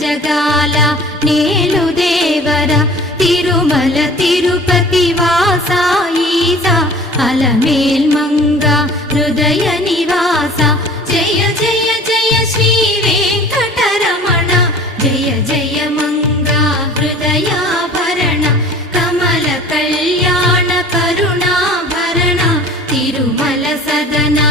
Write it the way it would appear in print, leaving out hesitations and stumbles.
జగాల నేలు దేవర తిరుమల తిరుపతి వాసా ఈసా అలమేల్ మంగ హృదయ నివాస జయ జయ జయ శ్రీ వెంకటరమణ జయ జయ మంగ హృదయాభరణ కమల కళ్యాణ కరుణాభరణ తిరుమల సదనా